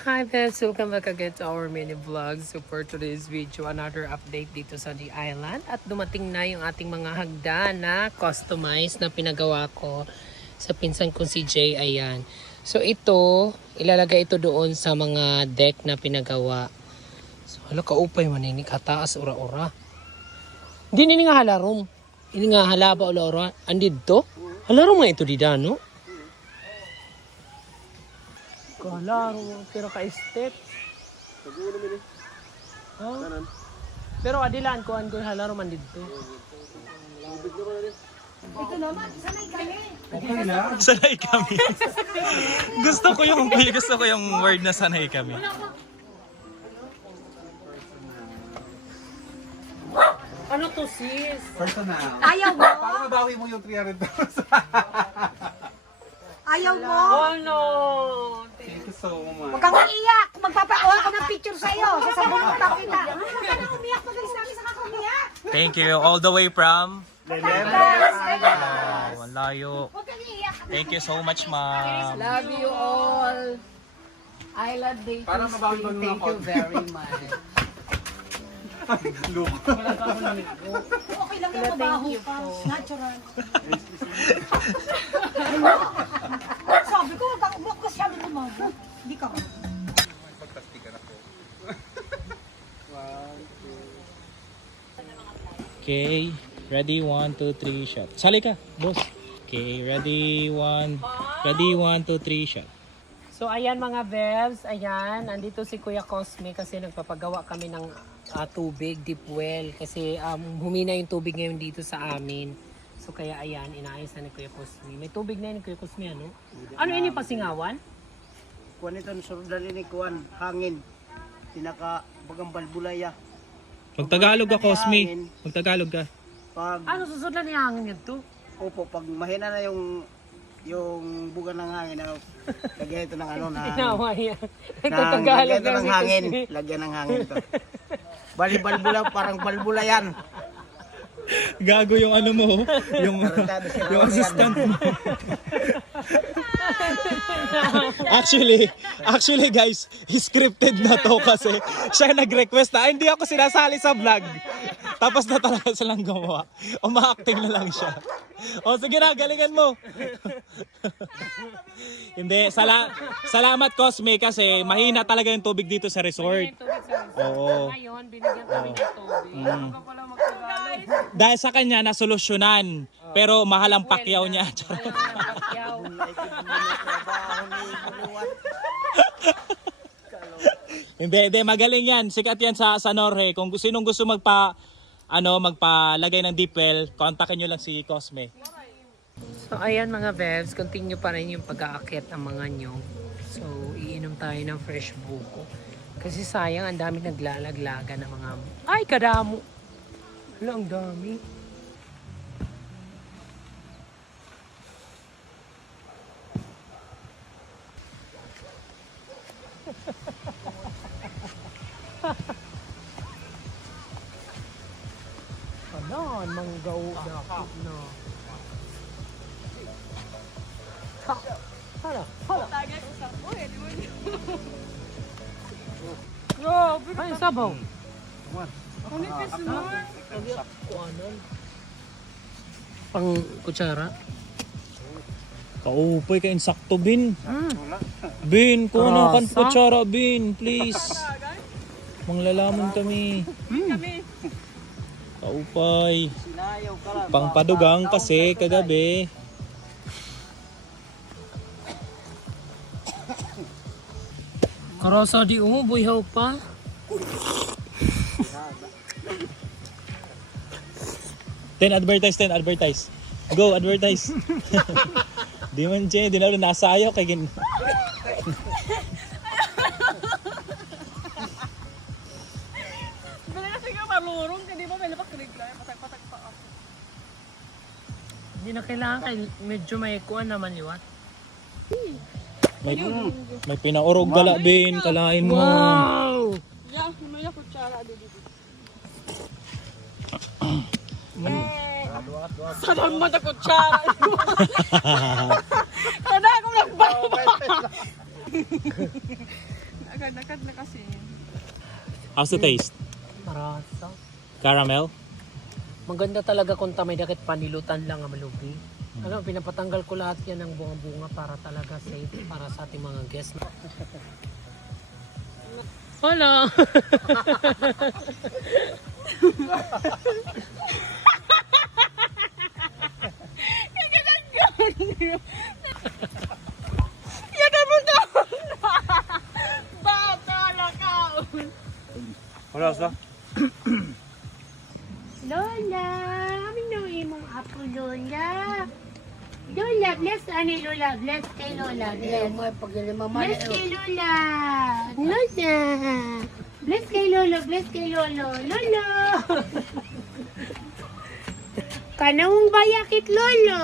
Hi guys, welcome back again to our mini vlog. So for today's video, another update dito sa The Island. At dumating na yung ating mga hagdan na customized na pinagawa ko sa pinsan ko si Jay. Ayan. So ito, ilalagay ito doon sa mga deck na pinagawa. So hala kaupay man ini kataas ura-ura. Hindi nini nga halarom. Ini nga halaba ura-ura. Andito? Halarom nga ito di dano. Kalaro, pero ka-step. Siguro naman eh. Huh? Kanan. Pero adilan ko ang halaro man dito. Lubig na ko na rin. Ito naman, sanay kami. Okay na. Sanay kami. gusto ko yung word na sanay kami. Ano to sis? Personal. Ayaw mo? Para mabawi mo yung 300 Ayaw mo? Oh no! Thank you so much. Huwag kang iiyak. Magpapakuha ko ng picture sa'yo. Sasabunutan kita. Huwag ka na umiyak. Magalis namin sa kakakumiyak. Thank you all the way from Yes. ang layo. Huwag kang iiyak. Thank you so much, ma'am. Love you all! Island Dating Para mabawi mo Spring, nung thank you ako. very much. Look. Okay lang yung mabaho you pa. po. Natural. Sabi ko, huwag kang umiyak kasi sabi ko mabaho. Hindi ka. Magpastikan ako. Okay, ready, 1, 2, 3, shot. Sali ka, boss. Okay, ready, 1, 2, 3, shot. So ayan mga Bevs, ayan, andito si Kuya Cosme kasi nagpapagawa kami ng tubig, deep well. Kasi humina yung tubig ngayon dito sa amin. So kaya ayan, inaayos na ni Kuya Cosme. May tubig na yun ni Kuya Cosme, ano? Ano yun yung pasingawan? Kuan ito surudan ini kuan hangin. Tinaka bagang balbulaya. Magtagalog ka, Cosme. Magtagalog ka. Pag Ano susunod na ni hangin yun to? opo pag mahina na yung buga ng hangin na lagyan ito ng ano na Inawa yan. lagyan ito lang ng si hangin, Cosme. lagyan ng hangin to. Bali balbula parang balbula yan. Gago yung ano mo, yung Tarantado si yung Raul yan. assistant mo. Actually guys, scripted na to kasi siya nag-request na hindi ako sinasali sa vlog. Tapos na talaga silang gumawa. Uma-acting na lang siya. O sige na, galingan mo. Hindi, salamat Cosme kasi mahina talaga yung tubig dito sa resort. Oo. Ngayon, binigyan kami ng tubig. Dahil sa kanya nasolusyonan, pero mahal ang pakyaw niya. Hindi, magaling yan. Sikat yan sa Norhe. Kung sinong gusto magpalagay ng deep well, kontakin nyo lang si Cosme. So ayan mga Bevs, continue pa rin yung pag-aakyat ng mga nyong. So iinom tayo ng fresh buko. Kasi sayang, ang dami naglalaglaga ng mga... Ay, kadamo! Wala, ang dami. Kanan, manggaw dapat na. Ha! Hala! Hala! Ay, sabaw! Kuanan. Pang kutsara. Kaupay ka insakto, Bin. Bin, kuno kan kutsara, Bin, please. Manglalaman kami. Kaupay. Sinayaw ka lang. Pangpadugang kasi kagabi. Karasa di buyhaw pa. Advertise. Go, advertise. Di man di na ulit nasayaw kay gin. Hindi na kailangan medyo may kuan naman liwat. May pinaurog gala, Bin, kalain mo. Wow! Sarang mata kutsara. Kada akong nagbalik. Agad-agad na kasi. How's the taste? Marasa. Caramel? Maganda talaga kung tamay dakit panilutan lang ang malubi. Ano, pinapatanggal ko lahat yan ng bunga-bunga para talaga safe para sa ating mga guests. Hello! Wala sa? Lola, amin na imong apo, Lola. Lola, bless ani Lola, bless kay Lola, bless. Bless kay Lola. Lola. Bless kay Lolo, bless kay Lolo. Lolo. Kanang bayakit Lolo.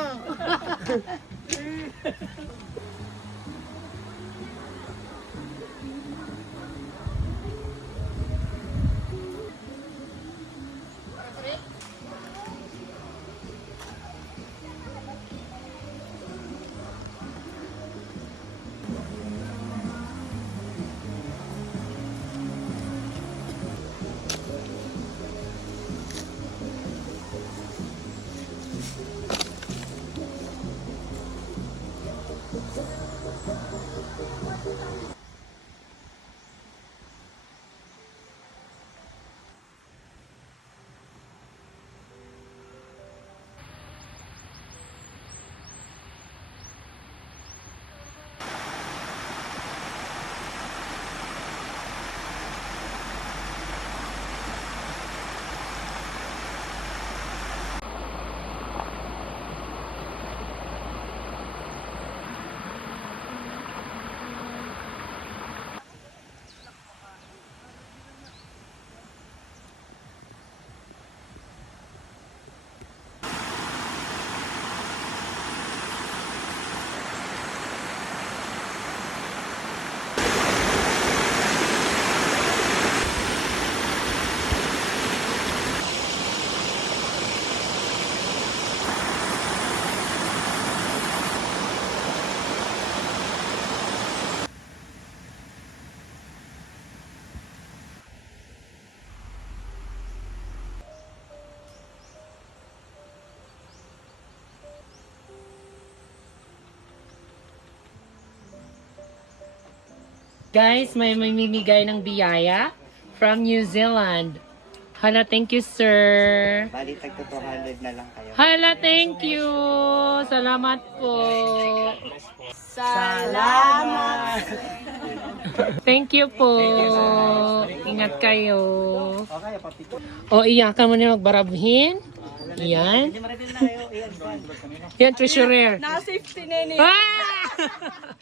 Guys, may mimigay ng biyaya from New Zealand. Hala, thank you, sir. Bali, tagto 200 na lang kayo. Hala, thank you. Salamat po. Salamat. Thank you po. Ingat kayo. Okay, papito. O, iyakan mo na magbarabhin. Yan. Hindi mo rin na kayo. Iyan, Yan, treasurer. Naka-safety na ni. Ah!